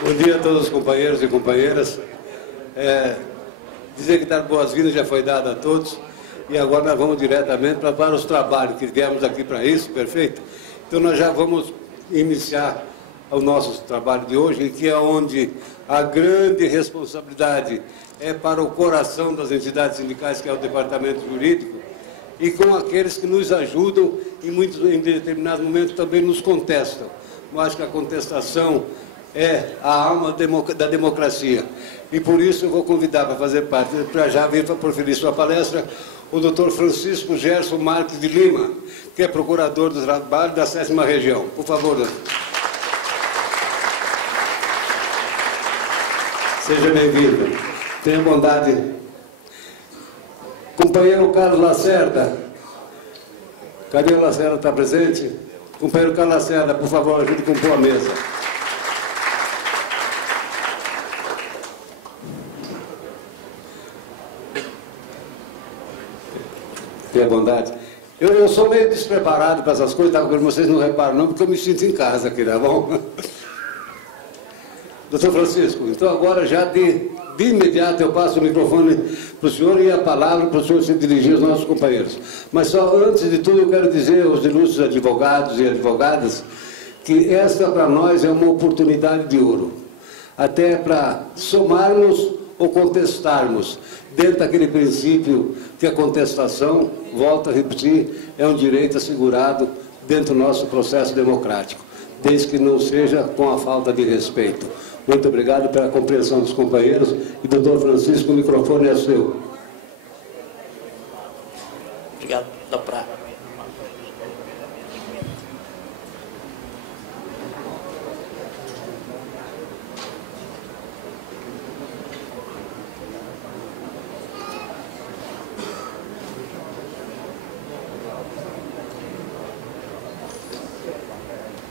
Bom dia a todos os companheiros e companheiras. Dizer que dar boas-vindas já foi dado a todos e agora nós vamos diretamente para os trabalhos, que viemos aqui para isso, perfeito? Então nós já vamos iniciar o nosso trabalho de hoje, que é onde a grande responsabilidade é para o coração das entidades sindicais, que é o departamento jurídico, e com aqueles que nos ajudam e em determinados momentos também nos contestam. Eu acho que a contestação é a alma da democracia. E por isso eu vou convidar para fazer parte, para já vir para proferir sua palestra, o doutor Francisco Gerson Marques de Lima, que é procurador do trabalho da 7ª Região. Por favor, doutor. Seja bem-vindo. Tenha bondade. Companheiro Carlos Lacerda. Cadê o Lacerda? Está presente? Companheiro Carlos Lacerda, por favor, ajude a compor a mesa. Tenha bondade. Eu sou meio despreparado para essas coisas, tá? Vocês não reparam não, porque eu me sinto em casa aqui, tá bom? Doutor Francisco, então agora já de imediato eu passo o microfone para o senhor e a palavra para o senhor se dirigir aos nossos companheiros. Mas só antes de tudo eu quero dizer aos ilustres advogados e advogadas que esta para nós é uma oportunidade de ouro, até para somarmos ou contestarmos, dentro daquele princípio que a contestação, volto a repetir, é um direito assegurado dentro do nosso processo democrático, desde que não seja com a falta de respeito. Muito obrigado pela compreensão dos companheiros. E, doutor Francisco, o microfone é seu. Obrigado, dá pra...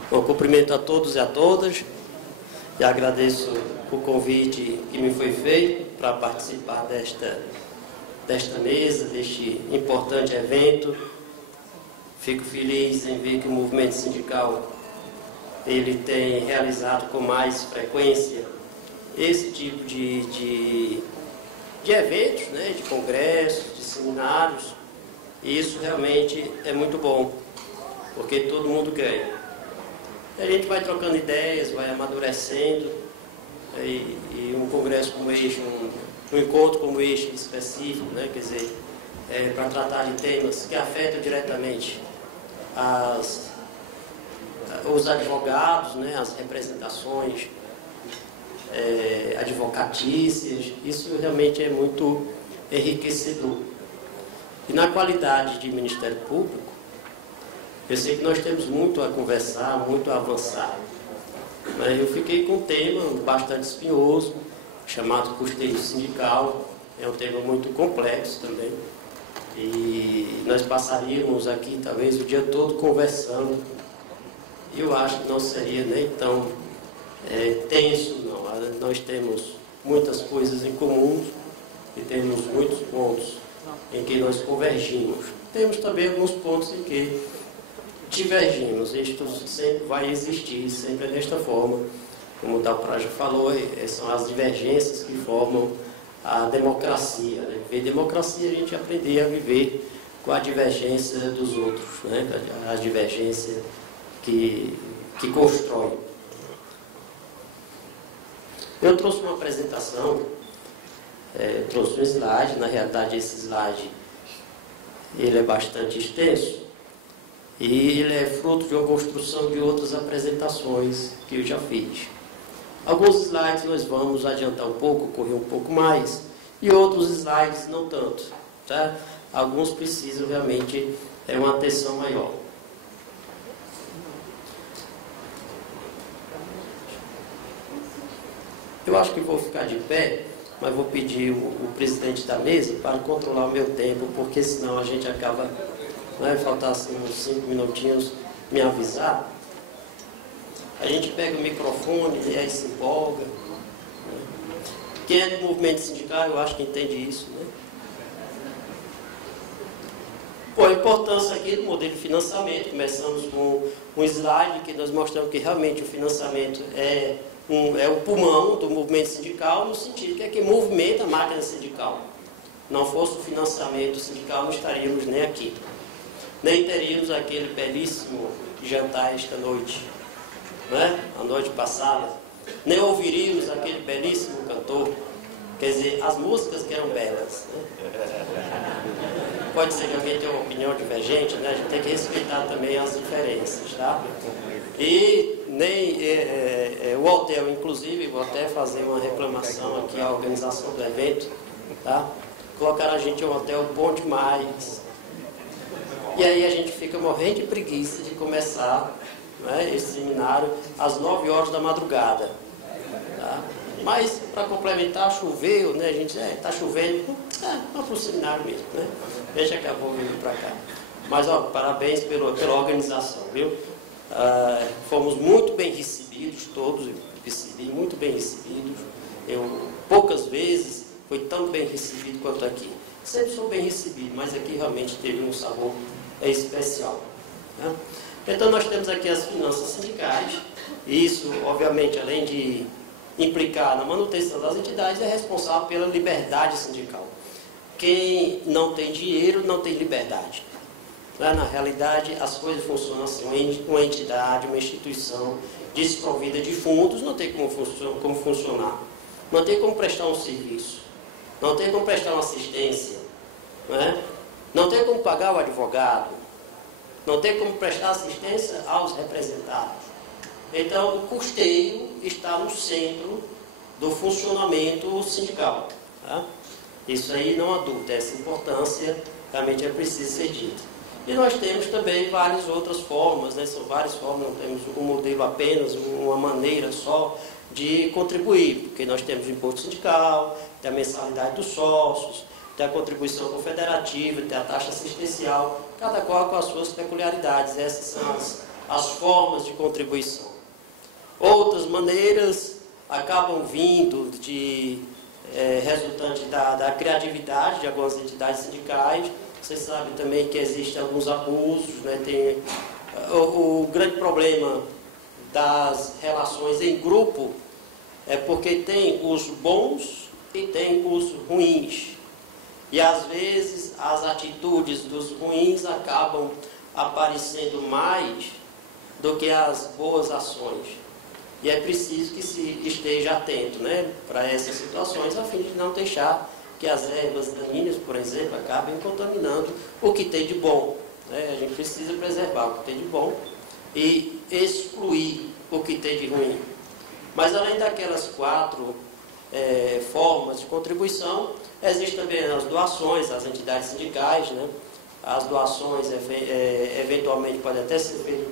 Bom, cumprimento a todos e a todas e agradeço o convite que me foi feito para participar desta mesa, deste importante evento. Fico feliz em ver que o movimento sindical ele tem realizado com mais frequência esse tipo de eventos, né, de congressos, de seminários, e isso realmente é muito bom, porque todo mundo ganha. A gente vai trocando ideias, vai amadurecendo, e um congresso como este, um encontro como este específico, né, quer dizer, para tratar de temas que afetam diretamente os advogados, né, as representações advocatícias, isso realmente é muito enriquecedor. E na qualidade de Ministério Público, eu sei que nós temos muito a conversar, muito a avançar. Mas eu fiquei com um tema bastante espinhoso, chamado custeio sindical. É um tema muito complexo também. E nós passaríamos aqui, talvez, o dia todo conversando. E eu acho que não seria nem tão tenso, não. Nós temos muitas coisas em comum e temos muitos pontos em que nós convergimos. Temos também alguns pontos em que divergimos. Isto sempre vai existir, sempre é desta forma. Como o Dalprá já falou, são as divergências que formam a democracia. Né? Viver democracia, a gente aprender a viver com a divergência dos outros, né? A divergência que constrói. Eu trouxe uma apresentação, trouxe um slide. Na realidade, esse slide ele é bastante extenso, e ele é fruto de uma construção de outras apresentações que eu já fiz. Alguns slides nós vamos adiantar um pouco, correr um pouco mais, e outros slides não tanto. Tá? Alguns precisam realmente uma atenção maior. Eu acho que vou ficar de pé, mas vou pedir o presidente da mesa para controlar o meu tempo, porque senão a gente acaba... Vai faltar assim, uns 5 minutinhos, me avisar. A gente pega o microfone e aí se empolga. Né? Quem é do movimento sindical, eu acho que entende isso. Né? Pô, a importância aqui do modelo de financiamento. Começamos com um slide que nós mostramos que realmente o financiamento é é o pulmão do movimento sindical, no sentido que é quem movimenta a máquina sindical. Não fosse o financiamento sindical, não estaríamos nem aqui. Nem teríamos aquele belíssimo jantar esta noite, né? A noite passada. Nem ouviríamos aquele belíssimo cantor. Quer dizer, as músicas que eram belas, né? Pode ser que alguém tenha uma opinião divergente, né? A gente tem que respeitar também as diferenças, tá? E nem o hotel, inclusive, vou até fazer uma reclamação aqui à organização do evento, tá? Colocaram a gente em um hotel bom demais. E aí a gente fica morrendo de preguiça de começar, né, esse seminário às 9 horas da madrugada. Tá? Mas, para complementar, choveu, né? A gente está chovendo, vamos para o seminário mesmo, né? A gente acabou vindo para cá. Mas, ó, parabéns pela organização, viu? Fomos muito bem recebidos, todos, percebi, muito bem recebidos. Eu, poucas vezes, fui tão bem recebido quanto aqui. Sempre sou bem recebido, mas aqui realmente teve um sabor especial. Né? Então, nós temos aqui as finanças sindicais. Isso, obviamente, além de implicar na manutenção das entidades, é responsável pela liberdade sindical. Quem não tem dinheiro, não tem liberdade. Na realidade, as coisas funcionam assim. Uma entidade, uma instituição desprovida de fundos, não tem como funcionar. Não tem como prestar um serviço. Não tem como prestar uma assistência. Né? Não tem como pagar o advogado. Não tem como prestar assistência aos representados. Então, o custeio está no centro do funcionamento sindical. Tá? Isso aí não há dúvida, essa importância realmente é preciso ser dita. E nós temos também várias outras formas, né? São várias formas, não temos um modelo apenas, uma maneira só de contribuir, porque nós temos o imposto sindical, tem a mensalidade dos sócios, tem a contribuição confederativa, tem a taxa assistencial, cada qual com as suas peculiaridades. Essas são as formas de contribuição. Outras maneiras acabam vindo de resultante da criatividade de algumas entidades sindicais. Vocês sabem também que existem alguns abusos, né? Tem o grande problema das relações em grupo é porque tem os bons e tem os ruins. E às vezes as atitudes dos ruins acabam aparecendo mais do que as boas ações. E é preciso que se esteja atento, né, para essas situações, a fim de não deixar que as ervas daninhas, por exemplo, acabem contaminando o que tem de bom. Né? A gente precisa preservar o que tem de bom e excluir o que tem de ruim. Mas além daquelas 4 formas de contribuição, existem também as doações às entidades sindicais, né? As doações eventualmente podem até ser feitas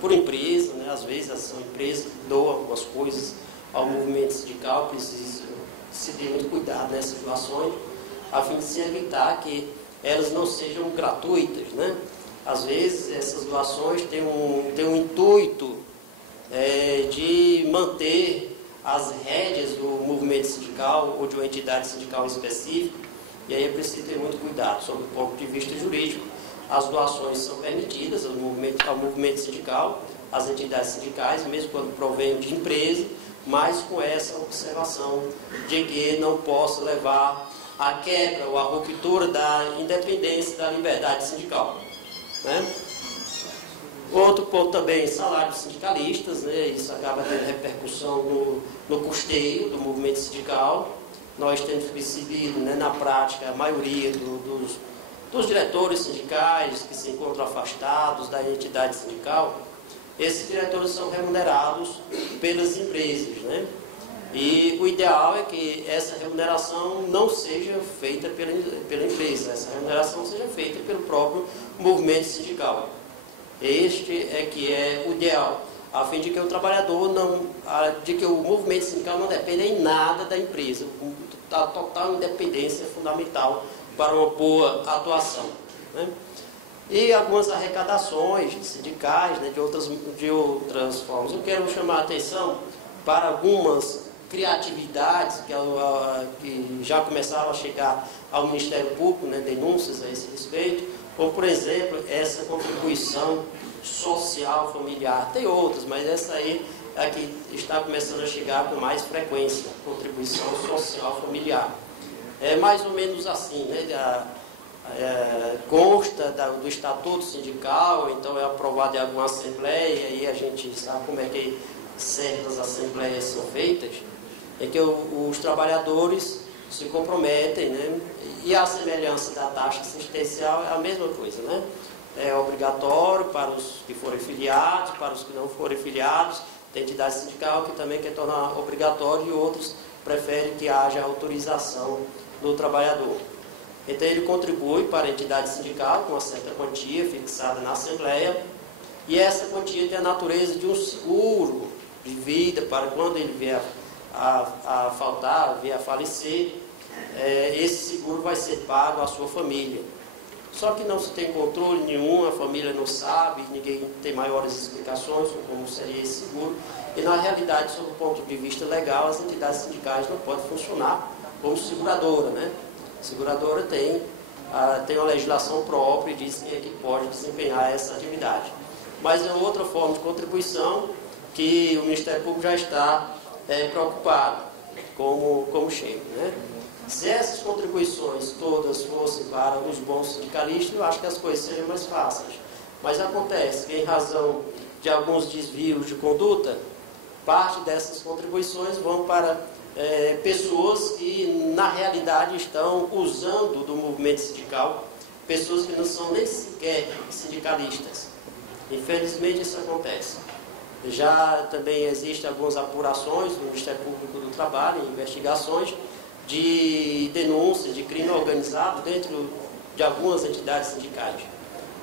por empresa, né? Às vezes são empresas que doam algumas coisas ao movimento sindical, precisa se ter muito cuidado nessas doações, a fim de se evitar que elas não sejam gratuitas, né? Às vezes essas doações têm um intuito de manter as rédeas do movimento sindical ou de uma entidade sindical específica, e aí é preciso ter muito cuidado. Sob o ponto de vista jurídico, as doações são permitidas ao movimento sindical, às entidades sindicais, mesmo quando provém de empresa, mas com essa observação de que não possa levar à quebra ou à ruptura da independência e da liberdade sindical. Né? Outro ponto também, salários sindicalistas, né? Isso acaba tendo repercussão no custeio do movimento sindical. Nós temos percebido, né, na prática, a maioria dos diretores sindicais que se encontram afastados da entidade sindical, esses diretores são remunerados pelas empresas, né? E o ideal é que essa remuneração não seja feita pela empresa, essa remuneração seja feita pelo próprio movimento sindical. Este é que é o ideal, a fim de que o trabalhador de que o movimento sindical não dependa em nada da empresa. A total independência é fundamental para uma boa atuação. Né? E algumas arrecadações sindicais, né, de outras formas. Eu quero chamar a atenção para algumas criatividades que já começaram a chegar ao Ministério Público, né, denúncias a esse respeito, ou, por exemplo, essa contribuição social familiar. Tem outras, mas essa aí é que está começando a chegar com mais frequência, contribuição social familiar. É mais ou menos assim, né? Consta do estatuto sindical, então é aprovado em alguma assembleia, e a gente sabe como é que certas assembleias são feitas, é que os trabalhadores se comprometem, né? E a semelhança da taxa assistencial é a mesma coisa, né? É obrigatório para os que forem filiados, para os que não forem filiados, tem entidade sindical que também quer tornar obrigatório e outros preferem que haja autorização do trabalhador. Então ele contribui para a entidade sindical com uma certa quantia fixada na Assembleia, e essa quantia tem a natureza de um seguro de vida para quando ele vier a faltar, vier a falecer, esse seguro vai ser pago à sua família. Só que não se tem controle nenhum, a família não sabe, ninguém tem maiores explicações sobre como seria esse seguro, e na realidade, sob o ponto de vista legal, as entidades sindicais não podem funcionar como seguradora, né? Seguradora tem uma legislação própria e diz que pode desempenhar essa atividade. Mas é outra forma de contribuição que o Ministério Público já está preocupado como chega, né? Se essas contribuições todas fossem para os bons sindicalistas, eu acho que as coisas seriam mais fáceis. Mas acontece que, em razão de alguns desvios de conduta, parte dessas contribuições vão para pessoas que, na realidade, estão usando do movimento sindical, pessoas que não são nem sequer sindicalistas. Infelizmente, isso acontece. Já também existem algumas apurações do Ministério Público do Trabalho, investigações de denúncias de crime organizado dentro de algumas entidades sindicais.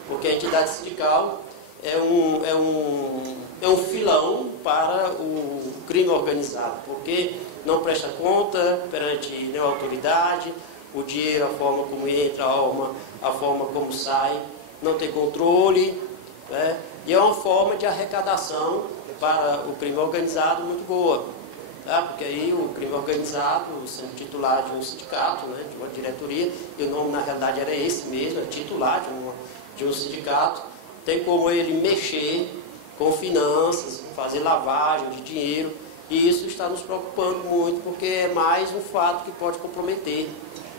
Porque a entidade sindical é um filão para o crime organizado, porque não presta conta perante nenhuma autoridade, o dinheiro, a forma como entra, a forma como sai, não tem controle, né? E é uma forma de arrecadação para o crime organizado muito boa. Tá? Porque aí o crime organizado, sendo titular de um sindicato, né, de uma diretoria, e o nome na realidade era esse mesmo, é titular de um sindicato, tem como ele mexer com finanças, fazer lavagem de dinheiro, e isso está nos preocupando muito, porque é mais um fato que pode comprometer,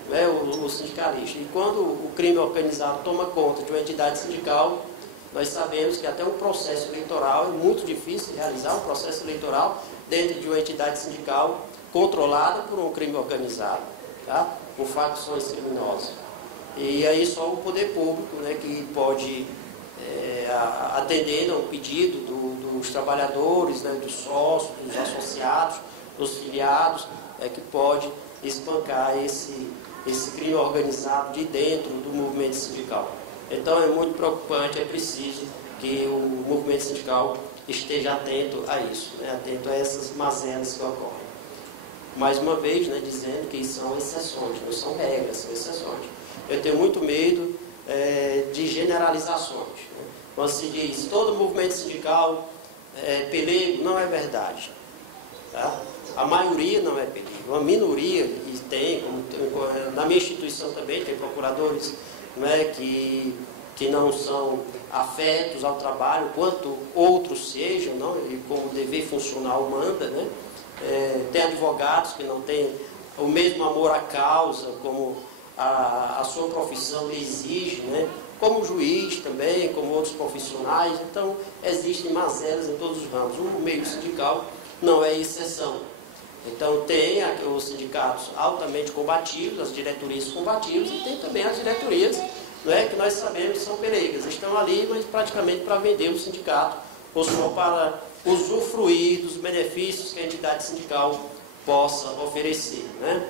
né, o sindicalista. E quando o crime organizado toma conta de uma entidade sindical, nós sabemos que até um processo eleitoral é muito difícil realizar um processo eleitoral dentro de uma entidade sindical controlada por um crime organizado, tá? Por facções criminosas. E aí só o poder público, né, que pode, atender a um pedido dos trabalhadores, né, dos sócios, dos associados, dos filiados, que pode espancar esse crime organizado de dentro do movimento sindical. Então é muito preocupante, é preciso que o movimento sindical esteja atento a isso, né? Atento a essas mazelas que ocorrem. Mais uma vez, né, dizendo que são exceções, não são regras, são exceções. Eu tenho muito medo de generalizações, né? Quando se diz todo movimento sindical é pelego, não é verdade. Tá? A maioria não é pelego, uma minoria, e na minha instituição também tem procuradores, né, que não são afetos ao trabalho, quanto outros sejam, não? E como o dever funcional manda, né? Tem advogados que não têm o mesmo amor à causa, como a sua profissão exige, né? Como juiz também, como outros profissionais. Então, existem mazelas em todos os ramos. O meio sindical não é exceção. Então, tem os sindicatos altamente combativos, as diretorias combativas, e tem também as diretorias, né, que nós sabemos que são pelegas. Estão ali, mas praticamente para vender o sindicato, ou só para usufruir dos benefícios que a entidade sindical possa oferecer, né?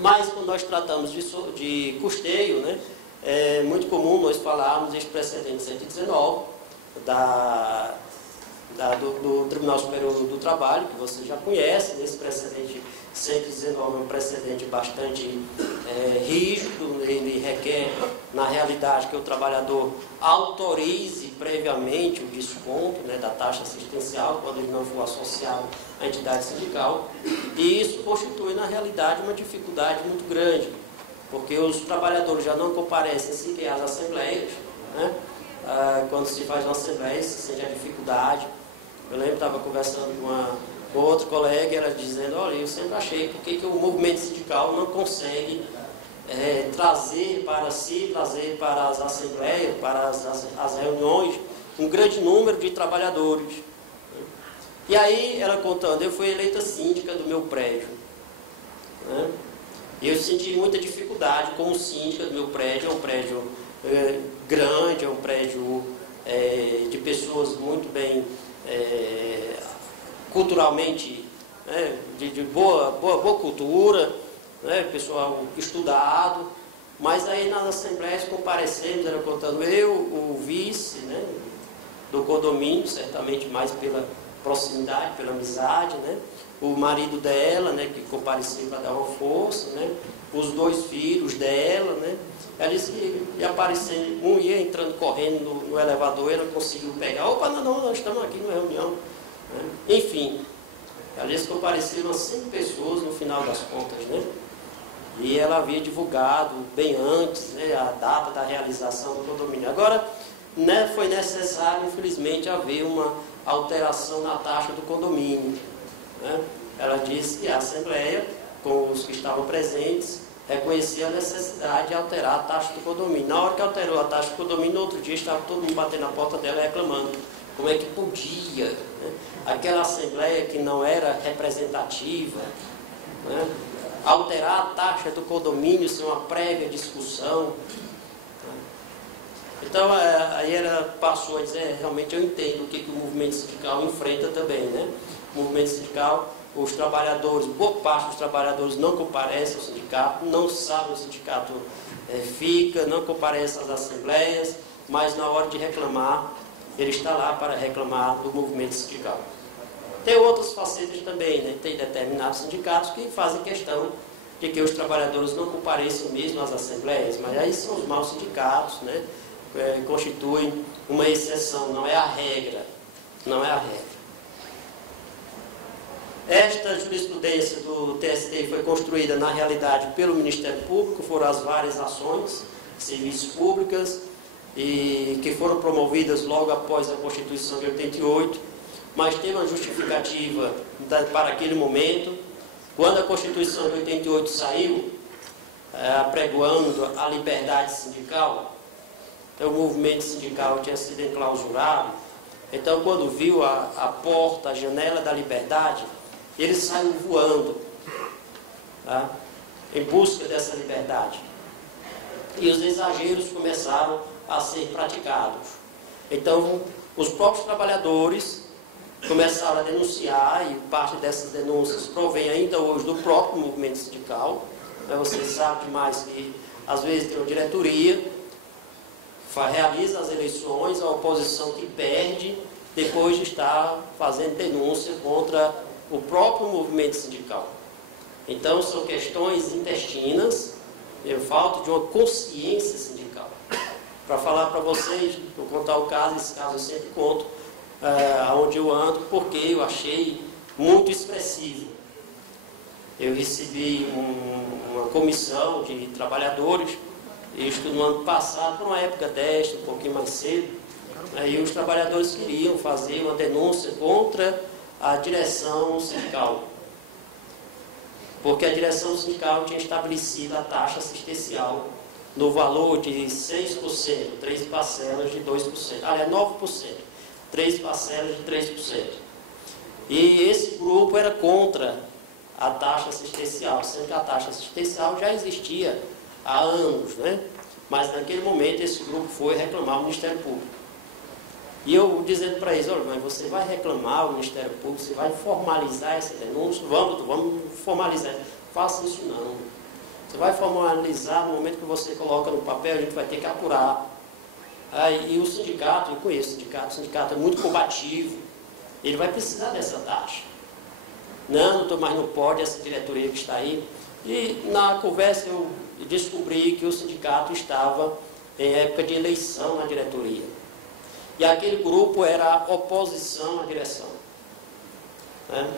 Mas quando nós tratamos de custeio, né, é muito comum nós falarmos deste precedente 119 do Tribunal Superior do Trabalho, que você já conhece. Esse precedente 119 é um precedente bastante rígido. Ele requer, na realidade, que o trabalhador autorize previamente o desconto, né, da taxa assistencial, quando ele não for associado à entidade sindical. E isso constitui, na realidade, uma dificuldade muito grande, porque os trabalhadores já não comparecem sequer às assembleias, né? Quando se faz uma assembleia, se sente a dificuldade Eu lembro que estava conversando com outro colega, ela dizendo, olha, eu sempre achei por que o movimento sindical não consegue trazer para si, trazer para as assembleias, para as reuniões, um grande número de trabalhadores. E aí, ela contando, eu fui eleita síndica do meu prédio. Né? E eu senti muita dificuldade como síndica do meu prédio. É um prédio grande, é um prédio de pessoas muito bem culturalmente, né, de boa cultura, né, pessoal estudado, mas aí nas assembleias comparecemos, era contando eu, o vice, né, do condomínio, certamente mais pela proximidade, pela amizade, né, o marido dela, né, que compareceu para dar uma força, né, os 2 filhos dela, né, ela disse que ia aparecendo, um ia entrando correndo no elevador, ela conseguiu pegar, opa, não, nós estamos aqui numa reunião, né? Enfim, ela disse que apareceram 5 pessoas no final das contas, né? E ela havia divulgado bem antes, né, a data da realização do condomínio. Agora, né, foi necessário, infelizmente, haver uma alteração na taxa do condomínio, né? Ela disse que a Assembleia, com os que estavam presentes, reconhecia a necessidade de alterar a taxa do condomínio. Na hora que alterou a taxa do condomínio, no outro dia estava todo mundo batendo na porta dela reclamando como é que podia, né, aquela Assembleia que não era representativa, né, alterar a taxa do condomínio sem uma prévia discussão. Então, aí ela passou a dizer, realmente eu entendo o que o movimento sindical enfrenta também, né? O movimento sindical, os trabalhadores, boa parte dos trabalhadores não comparecem ao sindicato, não sabem o sindicato fica, não comparece às assembleias, mas na hora de reclamar, ele está lá para reclamar do movimento sindical. Tem outras facetas também, né? Tem determinados sindicatos que fazem questão de que os trabalhadores não compareçam mesmo às assembleias, mas aí são os maus sindicatos, né? Constituem uma exceção, não é a regra. Não é a regra. Esta jurisprudência do TST foi construída, na realidade, pelo Ministério Público, foram as várias ações, serviços públicos, e que foram promovidas logo após a Constituição de 88, mas teve uma justificativa para aquele momento. Quando a Constituição de 88 saiu, apregoando a liberdade sindical, então o movimento sindical tinha sido enclausurado, então quando viu a porta, a janela da liberdade, ele saiu voando, tá, em busca dessa liberdade. E os exageros começaram a ser praticados. Então, os próprios trabalhadores começaram a denunciar, e parte dessas denúncias provém ainda hoje do próprio movimento sindical. Você sabe demais que, às vezes, tem uma diretoria, realiza as eleições, a oposição que perde, depois de estar fazendo denúncia contra o próprio movimento sindical. Então, são questões intestinas, falta de uma consciência sindical. Para falar para vocês, vou contar o caso, esse caso eu sempre conto, onde eu ando, porque eu achei muito expressivo. Eu recebi uma comissão de trabalhadores, isto no ano passado, por uma época desta, um pouquinho mais cedo, aí os trabalhadores queriam fazer uma denúncia contra a direção sindical, porque a direção sindical tinha estabelecido a taxa assistencial no valor de 6%, 3 parcelas de 2%, aliás, 9%, 3 parcelas de 3%. E esse grupo era contra a taxa assistencial, sendo que a taxa assistencial já existia há anos, né? Mas naquele momento esse grupo foi reclamar ao Ministério Público. E eu dizendo para eles, olha, mas você vai reclamar ao Ministério Público, você vai formalizar essa denúncia? Vamos formalizar. Faça isso não. Você vai formalizar no momento que você coloca no papel, a gente vai ter que apurar. E o sindicato, eu conheço o sindicato é muito combativo, ele vai precisar dessa taxa. Não, doutor, mas não pode, essa diretoria que está aí. E na conversa eu descobri que o sindicato estava em época de eleição na diretoria. E aquele grupo era a oposição à direção. Né?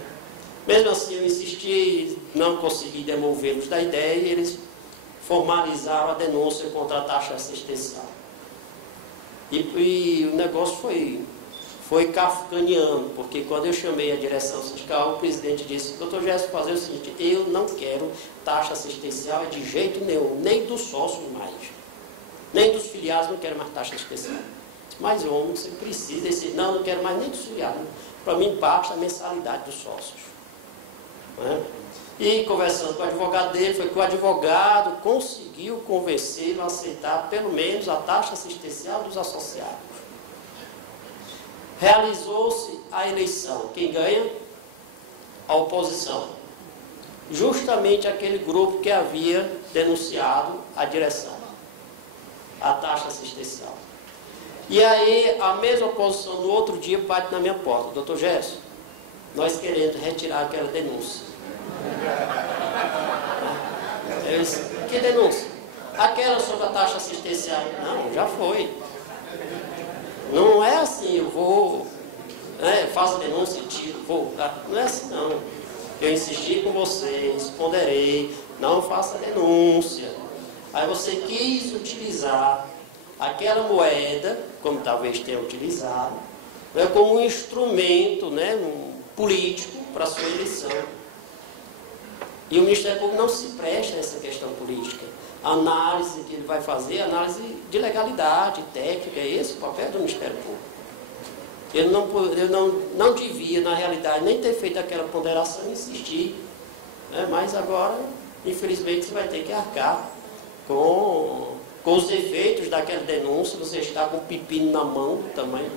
Mesmo assim, eu insisti, não consegui demovê-los da ideia e eles formalizaram a denúncia contra a taxa assistencial. E o negócio foi foi kafkaniano, porque quando eu chamei a direção sindical, o presidente disse: doutor Gerson, fazer o seguinte, eu não quero taxa assistencial de jeito nenhum, nem dos sócios mais, nem dos filiados, não quero mais taxa assistencial. Mas homem, você precisa, não, não quero mais nem dos filiados, para mim basta a mensalidade dos sócios. Né? E conversando com o advogado dele, foi que o advogado conseguiu convencê-lo a aceitar pelo menos a taxa assistencial dos associados. Realizou-se a eleição. Quem ganha? A oposição. Justamente aquele grupo que havia denunciado a direção, a taxa assistencial. E aí, a mesma oposição, no outro dia, bate na minha porta: doutor Gerson, nós queremos retirar aquela denúncia. Eu disse: que denúncia? Aquela sobre a taxa assistencial. Não, já foi. Não é assim, eu vou, faço denúncia e tiro, vou. Não é assim, não. Eu insisti com vocês, ponderei, não faça denúncia. Aí você quis utilizar aquela moeda, como talvez tenha utilizado, como um instrumento, político para a sua eleição. E o Ministério Público não se presta a essa questão política. A análise que ele vai fazer, análise de legalidade, técnica, é esse o papel do Ministério Público. Ele não devia, na realidade, nem ter feito aquela ponderação e insistir. Mas agora, infelizmente, você vai ter que arcar com os efeitos daquela denúncia. Você está com o pepino na mão, do tamanho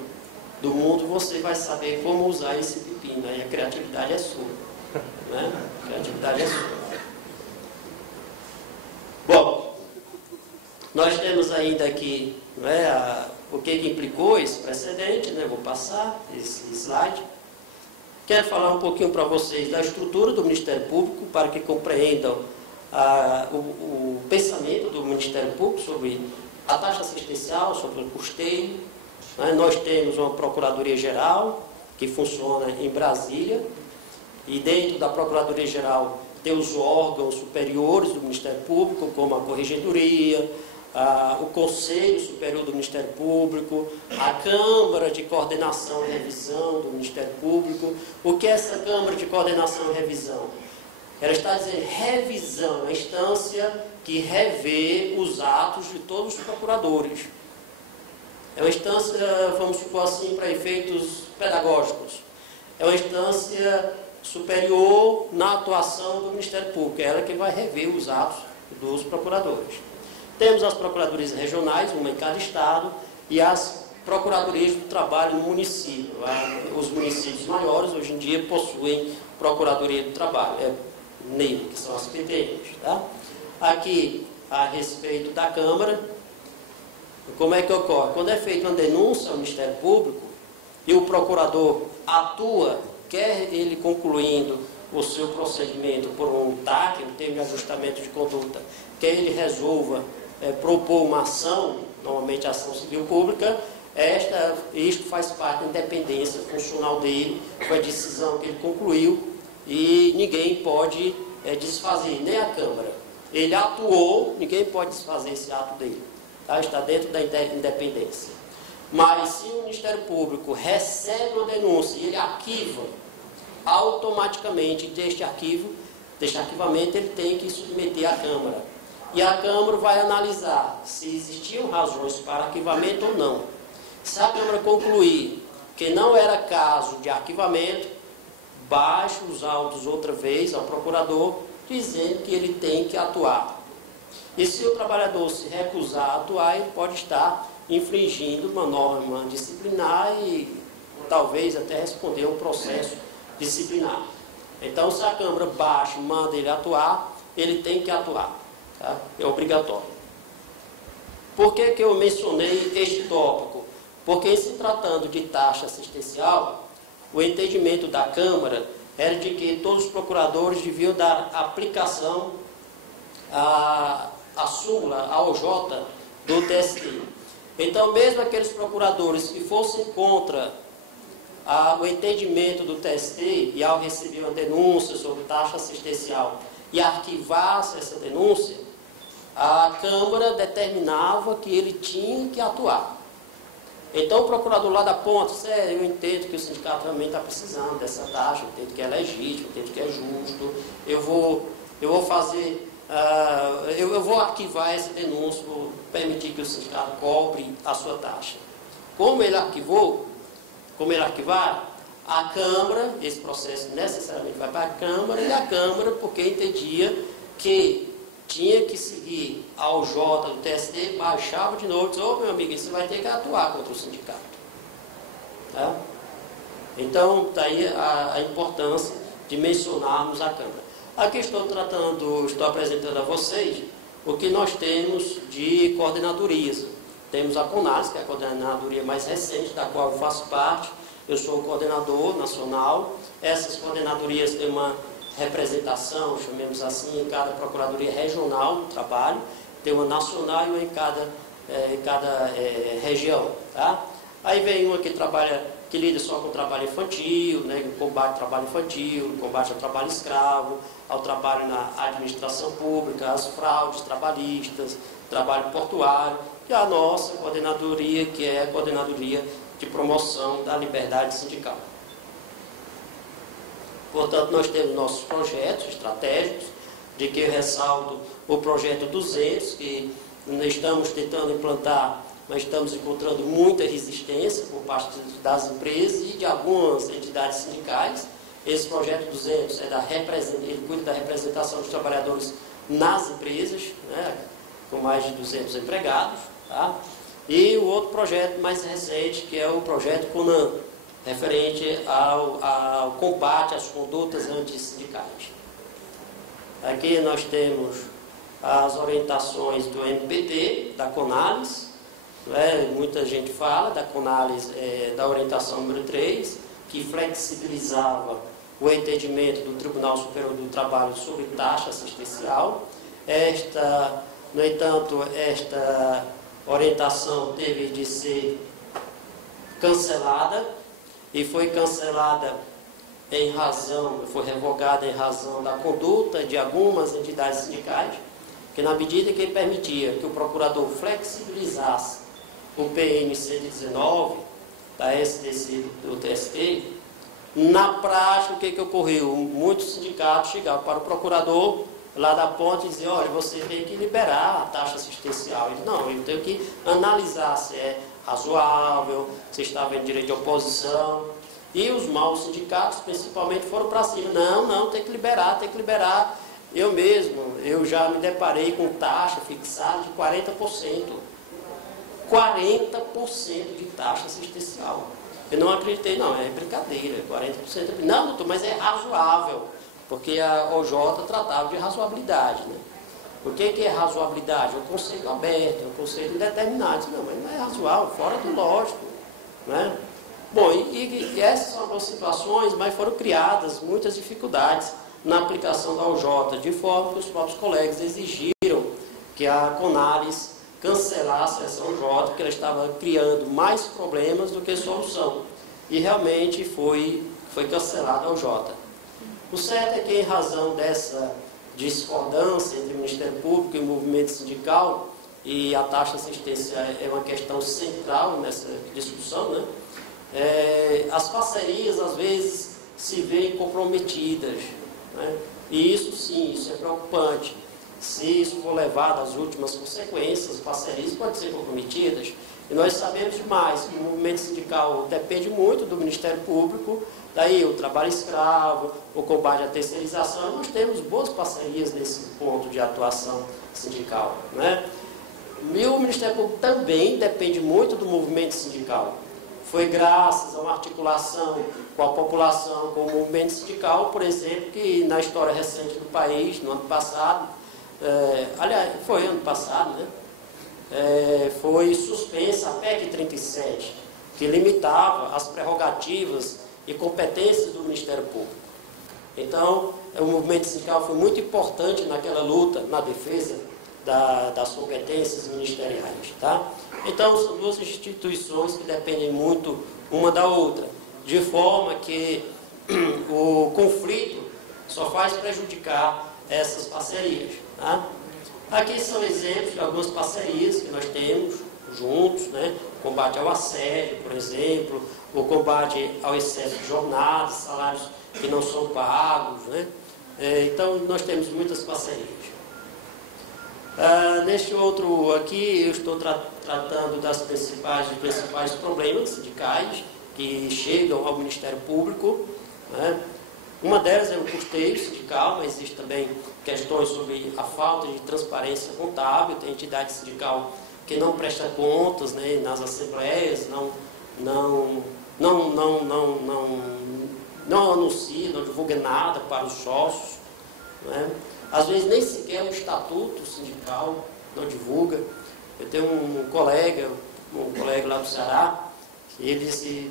do mundo, você vai saber como usar esse pepino. Aí a criatividade é sua. A criatividade é sua. Bom, nós temos ainda aqui o que implicou esse precedente, vou passar esse slide. Quero falar um pouquinho para vocês da estrutura do Ministério Público, para que compreendam o pensamento do Ministério Público sobre a taxa assistencial, sobre o custeio. Nós temos uma Procuradoria-Geral, que funciona em Brasília, e dentro da Procuradoria-Geral tem os órgãos superiores do Ministério Público, como a Corregedoria, o Conselho Superior do Ministério Público, a Câmara de Coordenação e Revisão do Ministério Público. O que é essa Câmara de Coordenação e Revisão? Ela está dizendo revisão, a instância que revê os atos de todos os procuradores. É uma instância, vamos supor assim, para efeitos pedagógicos. É uma instância superior na atuação do Ministério Público. É ela que vai rever os atos dos procuradores. Temos as procuradorias regionais, uma em cada estado, e as procuradorias do trabalho no município. Os municípios maiores, hoje em dia, possuem procuradoria do trabalho, NEM, que são as PTMs. Tá? Aqui, a respeito da Câmara, como é que ocorre? Quando é feita uma denúncia ao Ministério Público e o procurador atua, quer ele concluindo o seu procedimento por um TAC, um termo de ajustamento de conduta, quer ele resolva propor uma ação, normalmente ação civil pública, isto faz parte da independência funcional dele, foi a decisão que ele concluiu e ninguém pode desfazer, nem a Câmara. Ele atuou, ninguém pode desfazer esse ato dele. Tá? Está dentro da independência. Mas se o Ministério Público recebe uma denúncia e ele arquiva, automaticamente deste arquivamento ele tem que submeter à Câmara. E a Câmara vai analisar se existiam razões para arquivamento ou não. Se a Câmara concluir que não era caso de arquivamento, baixa os autos outra vez ao procurador, dizendo que ele tem que atuar. E se o trabalhador se recusar a atuar, ele pode estar infringindo uma norma disciplinar e talvez até responder a um processo disciplinar. Então, se a Câmara baixa e manda ele atuar, ele tem que atuar. Tá? É obrigatório. Por que eu mencionei este tópico? Porque, em se tratando de taxa assistencial, o entendimento da Câmara era de que todos os procuradores deviam dar aplicação à súmula, à OJ do TST. Então, mesmo aqueles procuradores que fossem contra o entendimento do TST e ao receber uma denúncia sobre taxa assistencial e arquivasse essa denúncia, a Câmara determinava que ele tinha que atuar. Então, o procurador lá da ponta, eu entendo que o sindicato também está precisando dessa taxa, eu entendo que é legítimo, eu entendo que é justo, eu vou fazer, eu vou arquivar essa denúncia, vou permitir que o sindicato cobre a sua taxa. Como ele arquivar, a Câmara, esse processo necessariamente vai para a Câmara, e a Câmara, porque entendia que tinha que seguir ao J do TST, baixava de novo e disse, meu amigo, você vai ter que atuar contra o sindicato. Tá? Então, daí a importância de mencionarmos a Câmara. Aqui estou apresentando a vocês o que nós temos de coordenadorias. Temos a CONALES, que é a coordenadoria mais recente, da qual eu faço parte. Eu sou o coordenador nacional. Essas coordenadorias têm uma representação, chamemos assim, em cada procuradoria regional do trabalho, tem uma nacional e uma em cada região. Tá? Aí vem uma que lida só com o trabalho infantil, né, o combate ao trabalho infantil, o combate ao trabalho escravo, ao trabalho na administração pública, as fraudes trabalhistas, trabalho portuário, e a nossa coordenadoria, que é a coordenadoria de promoção da liberdade sindical. Portanto, nós temos nossos projetos estratégicos, de que eu ressalto o projeto 200, que estamos tentando implantar, mas estamos encontrando muita resistência por parte das empresas e de algumas entidades sindicais. Esse projeto 200 ele cuida da representação dos trabalhadores nas empresas, né, com mais de 200 empregados. Tá? E o outro projeto mais recente, que é o projeto CONAN, referente ao combate às condutas antissindicais. Aqui nós temos as orientações do MPT, da CONALES, né? Muita gente fala da CONALES, da orientação número 3, que flexibilizava o entendimento do Tribunal Superior do Trabalho sobre taxa assistencial. No entanto, esta orientação teve de ser cancelada, e foi cancelada foi revogada em razão da conduta de algumas entidades sindicais, que na medida que permitia que o procurador flexibilizasse o PN 119 da SDC do TST, na prática o que ocorreu? Muitos sindicatos chegavam para o procurador lá da ponta e diziam, olha, você tem que liberar a taxa assistencial. Ele, não, eu tenho que analisar se é razoável, se estava em direito de oposição. E os maus sindicatos, principalmente, foram para cima. Não, tem que liberar, tem que liberar. Eu já me deparei com taxa fixada de 40%. 40% de taxa assistencial. Eu não acreditei, não, é brincadeira, 40%. Não, doutor, mas é razoável, porque a OJ tratava de razoabilidade, né? O que é razoabilidade? É um conceito aberto, é um conceito indeterminado. Não, mas não é razoável, fora do lógico, né? Bom, e essas são algumas situações, mas foram criadas muitas dificuldades na aplicação da OJ, de forma que os próprios colegas exigiram que a CONALES cancelasse essa OJ, porque ela estava criando mais problemas do que solução. E realmente foi cancelada a OJ. O certo é que, em razão dessa discordância entre o Ministério Público e o movimento sindical, e a taxa assistência é uma questão central nessa discussão, né? As parcerias, às vezes, se veem comprometidas, né? E isso sim, isso é preocupante. Se isso for levado às últimas consequências, as parcerias podem ser comprometidas. E nós sabemos demais que o movimento sindical depende muito do Ministério Público, daí o trabalho escravo, o combate à terceirização. Nós temos boas parcerias nesse ponto de atuação sindical, né? E o Ministério Público também depende muito do movimento sindical. Foi graças a uma articulação com a população, com o movimento sindical, por exemplo, que na história recente do país, no ano passado, aliás, foi ano passado, né? Foi suspensa a PEC 37, que limitava as prerrogativas e competências do Ministério Público. Então, o movimento sindical foi muito importante naquela luta, na defesa das competências ministeriais. Tá? Então, são duas instituições que dependem muito uma da outra, de forma que o conflito só faz prejudicar essas parcerias. Tá? Aqui são exemplos de algumas parcerias que nós temos juntos, né? Combate ao assédio, por exemplo, o combate ao excesso de jornadas, salários que não são pagos, né? Então, nós temos muitas parcerias. Neste outro aqui, eu estou tratando dos principais problemas sindicais que chegam ao Ministério Público, né? Uma delas é o custeio sindical, mas existe também questões sobre a falta de transparência contábil. Tem entidade sindical que não presta contas, né, nas assembleias, não anuncia, não divulga nada para os sócios, né? Às vezes nem sequer o estatuto sindical não divulga. Eu tenho um colega lá do Ceará, que ele disse: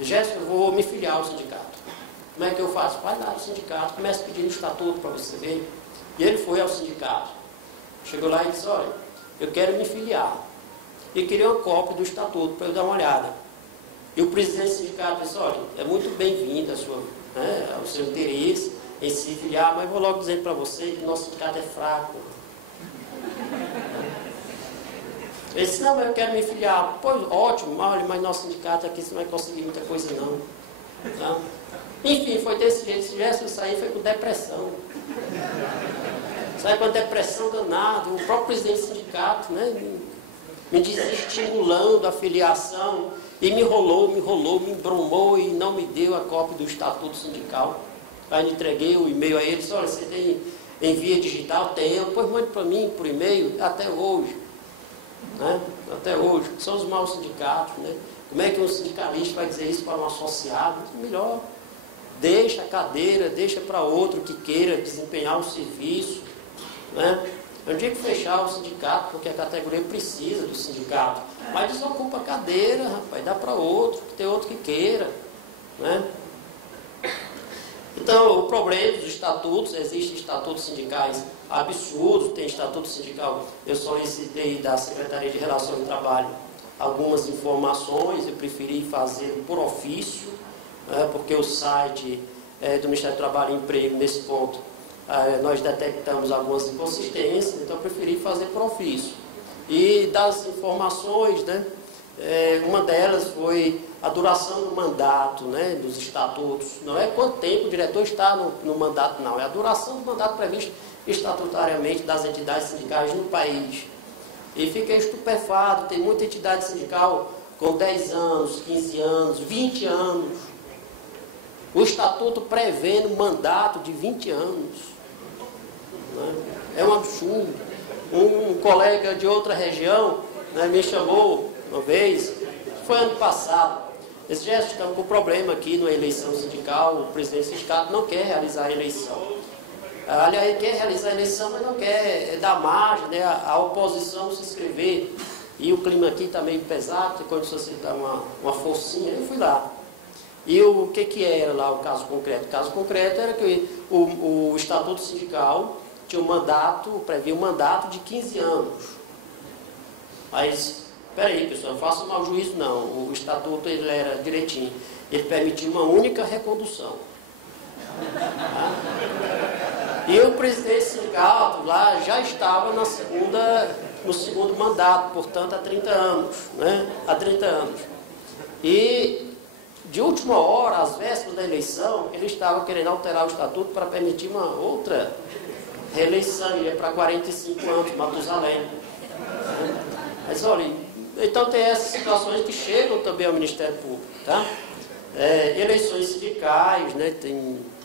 Jéssica, eu vou me filiar ao sindicato. Como é que eu faço? Vai lá no sindicato, começa pedindo o estatuto para você ver. E ele foi ao sindicato. Chegou lá e disse: olha, eu quero me filiar. E queria uma cópia do estatuto para eu dar uma olhada. E o presidente do sindicato disse: olha, é muito bem-vindo o seu interesse em se filiar, mas vou logo dizer para você que o nosso sindicato é fraco. Ele disse: não, mas eu quero me filiar. Pois, ótimo, olha, mas nosso sindicato aqui você não vai conseguir muita coisa não. Então, enfim, foi desse jeito. Se tivesse sair, foi com depressão. Sai com a depressão danada. O próprio presidente do sindicato, né, me desestimulando a filiação, e me enrolou, me embromou e não me deu a cópia do estatuto sindical. Aí eu entreguei o e-mail a ele, disse: olha, você tem em via digital? Tenho. Pois mande para mim por e-mail, até hoje. Né? Até hoje. São os maus sindicatos, né? Como é que um sindicalista vai dizer isso para um associado? Melhor, deixa a cadeira, deixa para outro que queira desempenhar o serviço, né? É um dia que fechar o sindicato, porque a categoria precisa do sindicato, mas desocupa a cadeira, rapaz, dá para outro, que tem outro que queira, né? Então, o problema dos estatutos, existem estatutos sindicais absurdos, tem estatuto sindical, eu solicitei da Secretaria de Relações do Trabalho algumas informações, eu preferi fazer por ofício, porque o site do Ministério do Trabalho e Emprego, nesse ponto, nós detectamos algumas inconsistências, então eu preferi fazer por ofício. E das informações, né, uma delas foi a duração do mandato, né, dos estatutos. Não é quanto tempo o diretor está no mandato, não, é a duração do mandato previsto estatutariamente das entidades sindicais no país. E fiquei estupefato, tem muita entidade sindical com 10 anos, 15 anos, 20 anos. O estatuto prevendo mandato de 20 anos. É um absurdo. Um colega de outra região, né, me chamou uma vez, foi ano passado, disse: Jéssica, estamos com problema aqui na eleição sindical, o presidente do sindicato não quer realizar a eleição. Aliás, ele quer realizar a eleição, mas não quer dar margem, né, a oposição se inscrever. E o clima aqui está meio pesado, quando você dá uma forcinha, eu fui lá. E o que era lá o caso concreto? O caso concreto era que o estatuto sindical tinha previa um mandato de 15 anos. Mas, peraí, pessoal, não faça mau juízo, não. O estatuto ele era direitinho. Ele permitia uma única recondução. Tá? E o presidente sindical lá já estava no segundo mandato, portanto, há 30 anos. Né? Há 30 anos. E, de última hora, às vésperas da eleição, ele estava querendo alterar o estatuto para permitir uma outra reeleição, ia para 45 anos, Matusalém. Mas, olha, então tem essas situações que chegam também ao Ministério Público, tá? Eleições sindicais, né?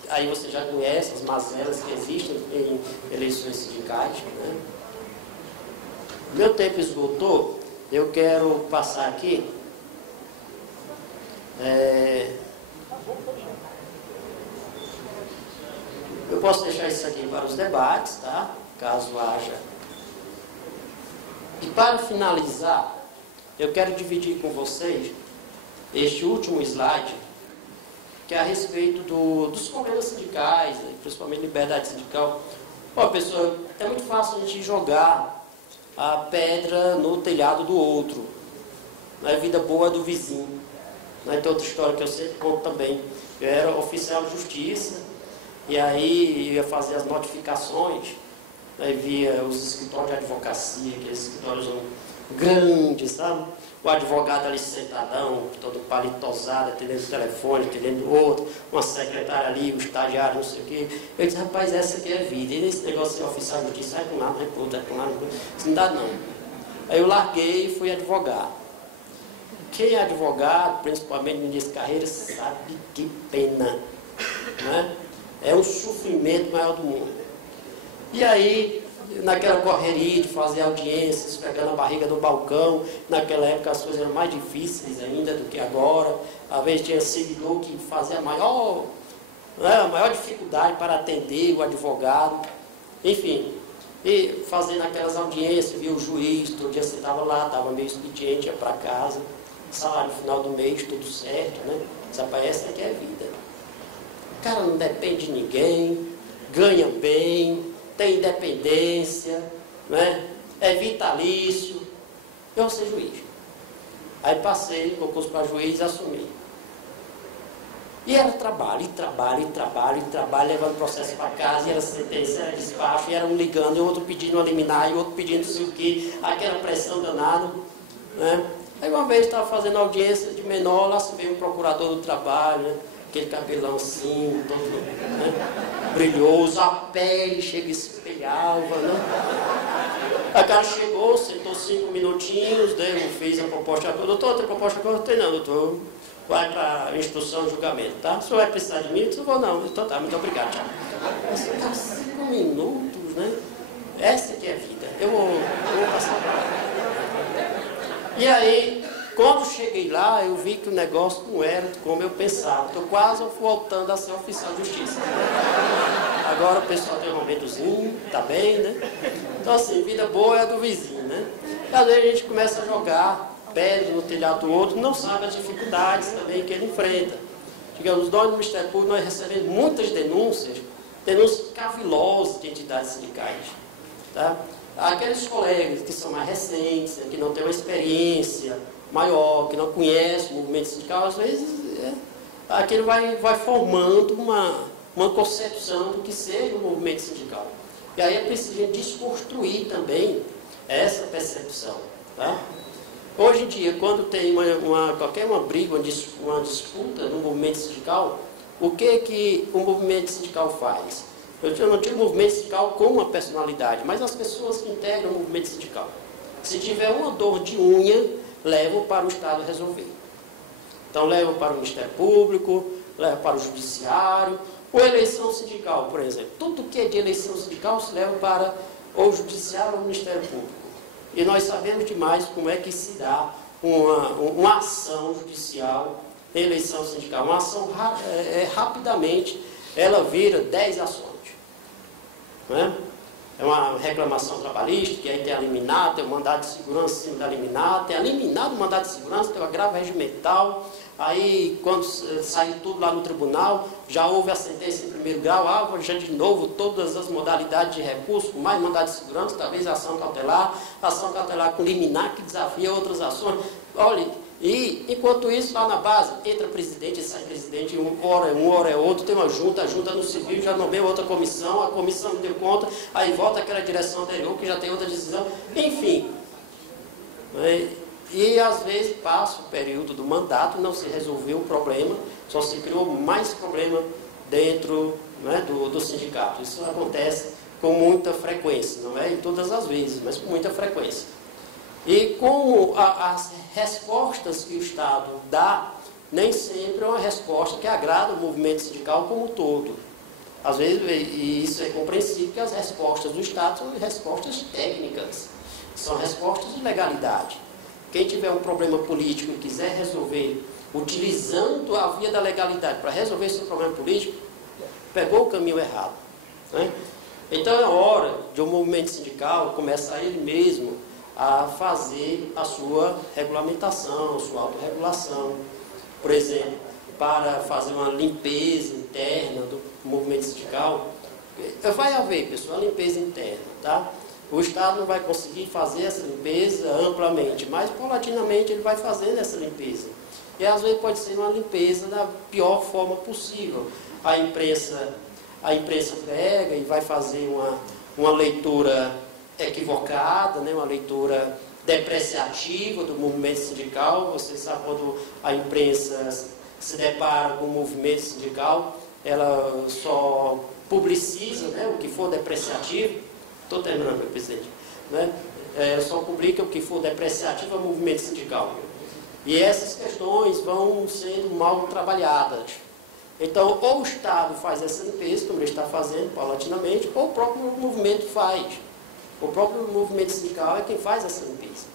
Aí você já conhece as mazelas que existem em eleições sindicais, né? Meu tempo esgotou, eu quero passar aqui. Eu posso deixar isso aqui para os debates, tá? Caso haja. E para finalizar, eu quero dividir com vocês este último slide, que é a respeito dos problemas sindicais, né? Principalmente liberdade sindical. Ó, pessoal, é muito fácil a gente jogar a pedra no telhado do outro. Na vida boa do vizinho. Tem outra história que eu sempre conto também. Eu era oficial de justiça, e aí eu ia fazer as notificações, aí via os escritórios de advocacia, aqueles escritórios grande, sabe? O advogado ali sentadão, todo palitosado, atendendo o telefone, atendendo o outro, uma secretária ali, o estagiário, não sei o quê. Eu disse, rapaz, essa aqui é a vida. E esse negócio de oficial de justiça, vai com nada, vai pro outro, vai com nada, isso não dá não. Aí eu larguei e fui advogar. Quem é advogado, principalmente no início de carreira, sabe que pena, né? É um sofrimento maior do mundo. E aí, naquela correria de fazer audiências, pegando a barriga do balcão, naquela época as coisas eram mais difíceis ainda do que agora. Às vezes tinha seguidor que fazia a maior dificuldade para atender o advogado. Enfim, e fazendo aquelas audiências, via o juiz, todo dia você estava lá, estava meio expediente, ia para casa, salário no final do mês, tudo certo, né? Essa aqui é a vida. O cara não depende de ninguém, ganha bem, tem independência, né? É vitalício. Eu vou ser juiz. Aí passei no concurso para juiz e assumi. E era trabalho, levando processo para casa, e era sentença, era despacho, e era um ligando, e outro pedindo uma liminar, e outro pedindo não sei o quê, aquela pressão danada, né? Aí uma vez estava fazendo audiência de menor, lá se veio um procurador do trabalho, né? Aquele cabelão assim, todo, né? Brilhoso, a pele chega e espelhava, né? Aí o cara chegou, sentou 5 minutinhos, né? Fez a proposta, doutor, tem proposta que eu não tenho não, doutor. Vai para a instrução de julgamento, tá? O senhor vai precisar de mim? Eu disse, vou não. Então tá, muito obrigado, tchau. Mas tá 5 minutos, né? Essa que é a vida. Eu vou passar para lá. E aí, quando cheguei lá, eu vi que o negócio não era como eu pensava. Estou quase voltando a ser oficial de justiça. Agora o pessoal tem um momentozinho, tá bem, né? Então assim, vida boa é a do vizinho, né? E às vezes a gente começa a jogar pedra no telhado do outro, não sabe as dificuldades também que ele enfrenta. Digamos, nós no Ministério Público, nós recebemos muitas denúncias cavilosas de entidades sindicais. Tá? Aqueles colegas que são mais recentes, que não têm uma experiência maior, que não conhecem o movimento sindical, às vezes aquele vai formando uma concepção do que seja o movimento sindical. E aí é preciso a gente desconstruir também essa percepção. Tá? Hoje em dia, quando tem qualquer briga, uma disputa no movimento sindical, o que o movimento sindical faz? Eu não digo movimento sindical como uma personalidade, mas as pessoas que integram o movimento sindical. Se tiver uma dor de unha, levam para o Estado resolver. Então, levam para o Ministério Público, levam para o Judiciário, ou eleição sindical, por exemplo. Tudo que é de eleição sindical se leva para ou o Judiciário ou o Ministério Público. E nós sabemos demais como é que se dá uma ação judicial em eleição sindical. Uma ação, rapidamente, ela vira 10 ações. Não é? É uma reclamação trabalhista, que aí tem a liminar, tem o mandado de segurança em cima da liminar, tem a liminar do mandado de segurança, tem o agravo regimental. Aí, quando sair tudo lá no tribunal, já houve a sentença em primeiro grau, já de novo todas as modalidades de recurso, com mais mandado de segurança, talvez ação cautelar com liminar, que desafia outras ações. Olha, e enquanto isso, lá na base, entra presidente e sai presidente, hora é outro, tem uma junta, a junta no civil já nomeia outra comissão, a comissão não deu conta, aí volta aquela direção anterior, que já tem outra decisão, enfim. E às vezes passa o período do mandato, não se resolveu o problema, só se criou mais problema dentro, né, do sindicato. Isso acontece com muita frequência, não é em todas as vezes, mas com muita frequência. E como as respostas que o Estado dá, nem sempre é uma resposta que agrada o movimento sindical como um todo. Às vezes, e isso é compreensível, que as respostas do Estado são respostas técnicas, são respostas de legalidade. Quem tiver um problema político e quiser resolver, utilizando a via da legalidade para resolver esse problema político, pegou o caminho errado. Né? Então é hora de um movimento sindical começar ele mesmo a fazer a sua regulamentação, a sua autorregulação. Por exemplo, para fazer uma limpeza interna do movimento sindical, vai haver, pessoal, limpeza interna, tá? O Estado não vai conseguir fazer essa limpeza amplamente, mas paulatinamente ele vai fazendo essa limpeza. E às vezes pode ser uma limpeza da pior forma possível. A imprensa pega e vai fazer uma leitura equivocada, né? Uma leitura depreciativa do movimento sindical. Você sabe, quando a imprensa se depara com o movimento sindical, ela só publiciza, né, o que for depreciativo. Estou terminando, meu presidente. Né? Só publica o que for depreciativo ao movimento sindical. E essas questões vão sendo mal trabalhadas. Então, ou o Estado faz essa limpeza, como ele está fazendo paulatinamente, ou o próprio movimento faz. O próprio movimento sindical é quem faz essa limpeza.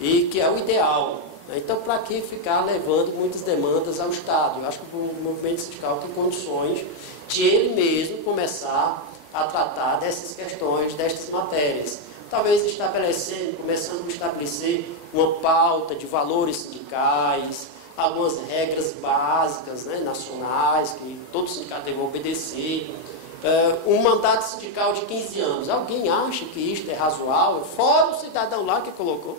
E que é o ideal. Então, para que ficar levando muitas demandas ao Estado? Eu acho que o movimento sindical tem condições de ele mesmo começar a tratar dessas questões, destas matérias. Talvez começando a estabelecer uma pauta de valores sindicais, algumas regras básicas, né, nacionais, que todo sindicato deve obedecer. Um mandato sindical de 15 anos. Alguém acha que isto é razoável? Fora o cidadão lá que colocou.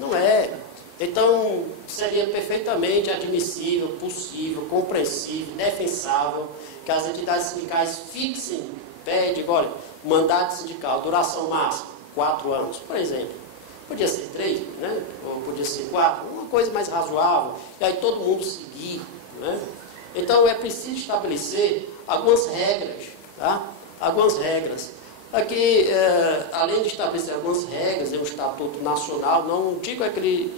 Não é. Então, seria perfeitamente admissível, possível, compreensível, defensável que as entidades sindicais fixem, olha, mandato sindical, duração máxima, 4 anos, por exemplo. Podia ser 3, né? Ou podia ser 4, uma coisa mais razoável, e aí todo mundo seguir. Né? Então, é preciso estabelecer algumas regras, tá? Algumas regras. Aqui, além de estabelecer algumas regras, um estatuto nacional, não digo aquele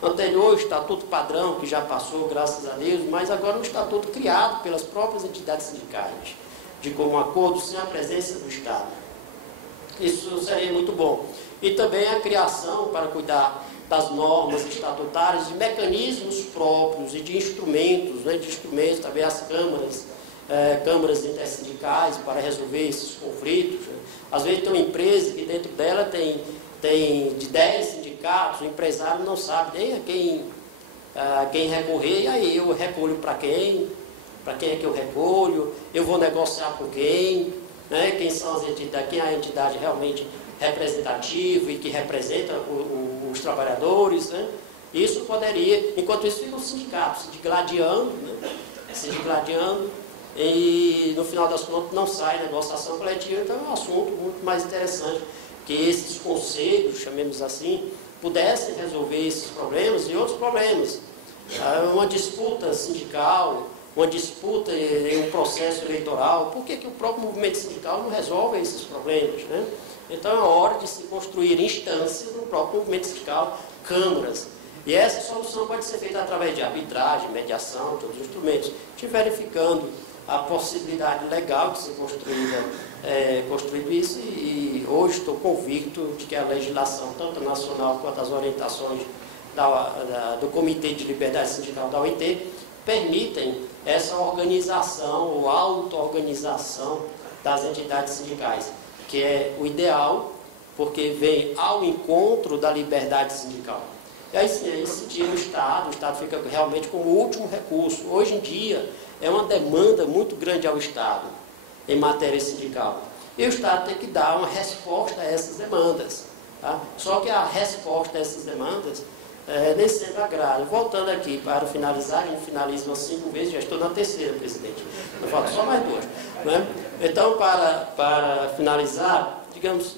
anterior estatuto padrão, que já passou, graças a Deus, mas agora um estatuto criado pelas próprias entidades sindicais, de comum acordo, sem a presença do Estado. Isso seria muito bom. E também a criação, para cuidar das normas estatutárias, de mecanismos próprios e de instrumentos, né, também as câmaras intersindicais para resolver esses conflitos. Né. Às vezes tem uma empresa que dentro dela tem de 10 sindicatos, o empresário não sabe nem a quem recorrer, e aí eu recolho para quem é que eu recolho, eu vou negociar com quem, né, quem são as entidades, quem é a entidade realmente representativa e que representa os trabalhadores, né? Isso poderia, enquanto isso fica o sindicato se digladiando, né? E no final das contas não sai negociação coletiva. Então é um assunto muito mais interessante que esses conselhos, chamemos assim, pudessem resolver esses problemas e outros problemas. Uma disputa sindical, uma disputa em um processo eleitoral, por que o próprio movimento sindical não resolve esses problemas, né? Então é hora de se construir instâncias no próprio movimento sindical, câmaras. E essa solução pode ser feita através de arbitragem, mediação, de outros instrumentos, verificando a possibilidade legal de ser construído isso, e hoje estou convicto de que a legislação, tanto nacional quanto as orientações do Comitê de Liberdade Sindical da OIT, permitem essa organização ou auto-organização das entidades sindicais, que é o ideal, porque vem ao encontro da liberdade sindical. E aí sim, aí se tira o Estado fica realmente como o último recurso. Hoje em dia, é uma demanda muito grande ao Estado em matéria sindical. E o Estado tem que dar uma resposta a essas demandas. Tá? Só que a resposta a essas demandas nem sempre agrada. Voltando aqui para finalizar, a gente finaliza umas 5 vezes, já estou na terceira, presidente. Não falta só mais 2. Né? Então, para finalizar, digamos,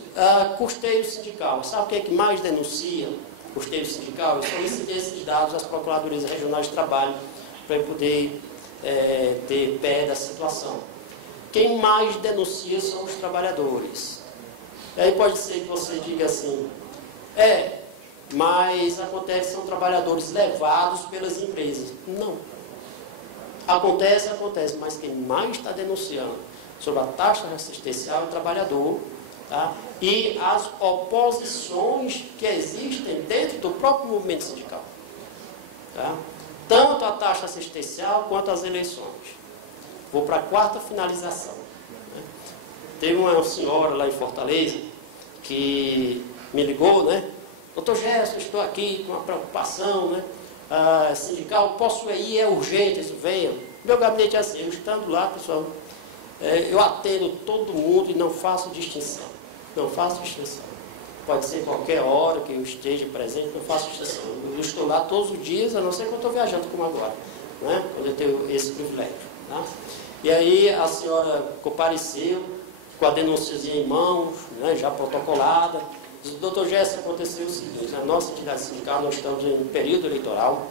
custeio sindical. Sabe o que é que mais denuncia custeio sindical? Eu solicitei esses dados às Procuradorias Regionais de Trabalho para poder ter pé da situação. Quem mais denuncia são os trabalhadores. E aí pode ser que você diga assim, mas acontece, são trabalhadores levados pelas empresas. Não. Acontece, mas quem mais está denunciando sobre a taxa assistencial é o trabalhador, tá? E as oposições que existem dentro do próprio movimento sindical. Tá? Tanto a taxa assistencial quanto as eleições. Vou para a 4ª finalização. Né? Teve uma senhora lá em Fortaleza que me ligou, né? Doutor Gerson, estou aqui com uma preocupação, né? Sindical, posso ir, é urgente, isso venha. Meu gabinete é assim, eu estando lá, pessoal, eu atendo todo mundo e não faço distinção. Não faço distinção. Pode ser qualquer hora que eu esteja presente, não faço distinção. Eu estou lá todos os dias, a não ser que eu estou viajando como agora, né? Quando eu tenho esse privilégio. Tá? E aí a senhora compareceu com a denúnciazinha em mãos, né, já protocolada, Doutor Gerson, aconteceu o seguinte: na nossa entidade sindical, nós estamos em período eleitoral.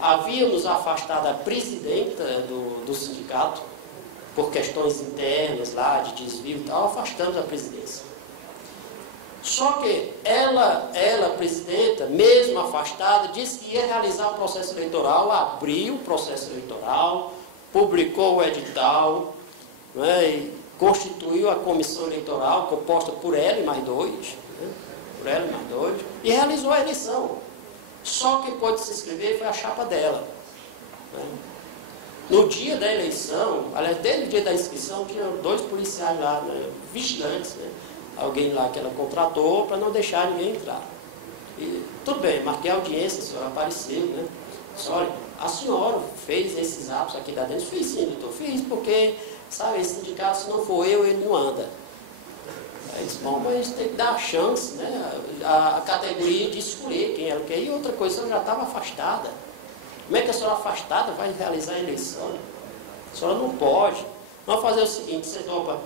Havíamos afastado a presidenta do sindicato por questões internas lá, de desvio e tal, afastamos a presidência. Só que ela, presidenta, mesmo afastada, disse que ia realizar o processo eleitoral, abriu o processo eleitoral, publicou o edital, né, e constituiu a comissão eleitoral, composta por ela e mais dois, e realizou a eleição. Só quem pôde se inscrever foi a chapa dela. Né? No dia da eleição, aliás, desde o dia da inscrição, tinha 2 policiais lá, né, vigilantes, né? Alguém lá que ela contratou para não deixar ninguém entrar. E, tudo bem, marquei a audiência, a senhora apareceu, né? Olha, a senhora fez esses atos aqui da dentro? Fiz sim, doutor, fiz porque, sabe, esse sindicato, se não for eu, ele não anda. Aí disse, bom, mas tem que dar a chance, né? A categoria de escolher quem ela quer. E outra coisa, a senhora já estava afastada. Como é que a senhora afastada vai realizar a eleição? A senhora não pode. Vamos fazer o seguinte, você topa,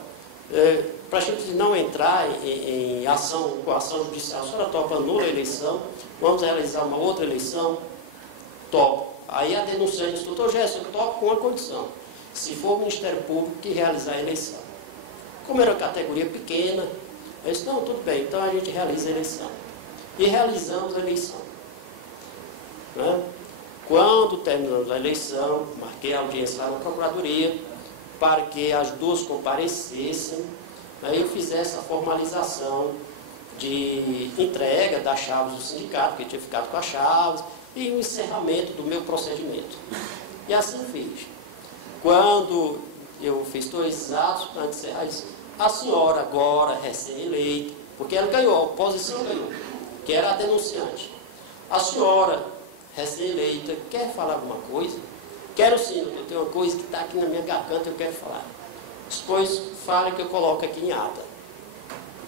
para a gente não entrar em ação, com ação judicial, a senhora topa anula a eleição, vamos realizar uma outra eleição, topo. Aí a denunciante disse, doutor Gerson, eu topo com uma condição, se for o Ministério Público que realizar a eleição. Como era uma categoria pequena, eu disse, não, tudo bem, então a gente realiza a eleição. E realizamos a eleição. Né? Quando terminamos a eleição, marquei a audiência lá na Procuradoria, para que as duas comparecessem, aí eu fizesse a formalização de entrega das chaves do sindicato, que eu tinha ficado com as chaves, e o encerramento do meu procedimento. E assim fiz. Quando eu fiz 2 atos, para encerrar isso, a senhora agora, recém-eleita, porque ela ganhou, a oposição ganhou, que era a denunciante. A senhora, recém-eleita, quer falar alguma coisa? Quero sim, eu tenho uma coisa que está aqui na minha garganta, eu quero falar. Depois fale que eu coloco aqui em ata.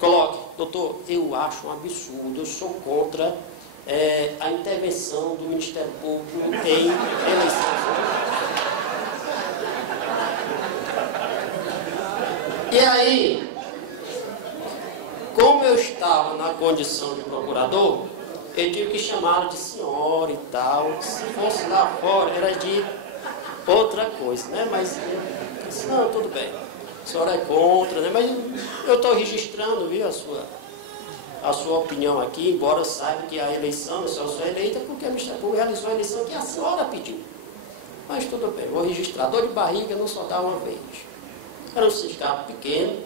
Coloque, doutor, eu acho um absurdo, eu sou contra a intervenção do Ministério Público em eleições. E aí, como eu estava na condição de procurador, eu tive que chamá-la de senhora e tal. Se fosse lá fora, era de outra coisa, né? Mas, não, tudo bem. A senhora é contra, né? Mas eu estou registrando, viu, a sua opinião aqui, embora saiba que a eleição, a senhora só é eleita porque a Ministério Público realizou a eleição que a senhora pediu. Mas tudo bem, vou registrar. Dor de barriga não só dá uma vez. Era um sindicato pequeno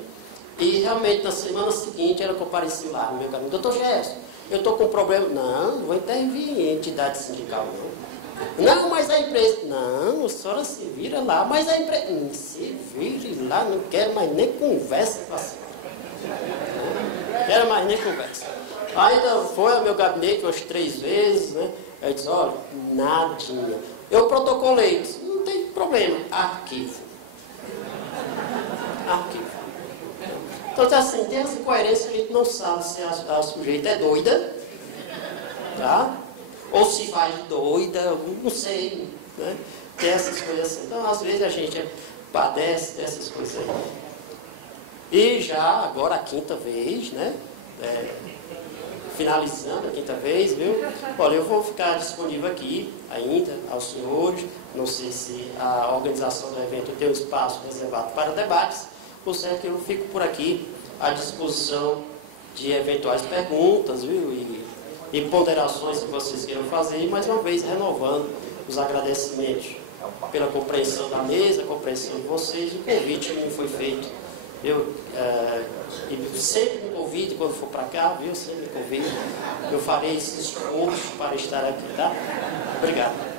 e realmente na semana seguinte ela compareceu lá no meu caminho. Doutor Gerson, eu estou com um problema. Não vou intervir em entidade sindical, não. Não, mas a empresa... Não, a senhora se vira lá, mas a empresa... Se vire lá, não quero mais nem conversa com a senhora. Não quero mais nem conversa. Ainda foi ao meu gabinete umas 3 vezes, né? Eu disse, olha, nadinha. Eu protocolei, disse, não tem problema, arquivo. Então, assim, tem essa incoerência, a gente não sabe se a sujeita é doida, tá? Ou se vai doida, não sei, né? Tem essas coisas assim. Então, às vezes a gente padece dessas coisas aí. E já, agora a 5ª vez, né? Finalizando a 5ª vez, viu? Olha, eu vou ficar disponível aqui ainda aos senhores. Não sei se a organização do evento tem um espaço reservado para debates. Por certo, eu fico por aqui à disposição de eventuais perguntas, viu? E ponderações que vocês queiram fazer. E mais uma vez renovando os agradecimentos pela compreensão da mesa, a compreensão de vocês. O convite que me foi feito. E sempre me convide quando for para cá, viu? Sempre me convide. Eu farei esse esforço para estar aqui, tá? Obrigado.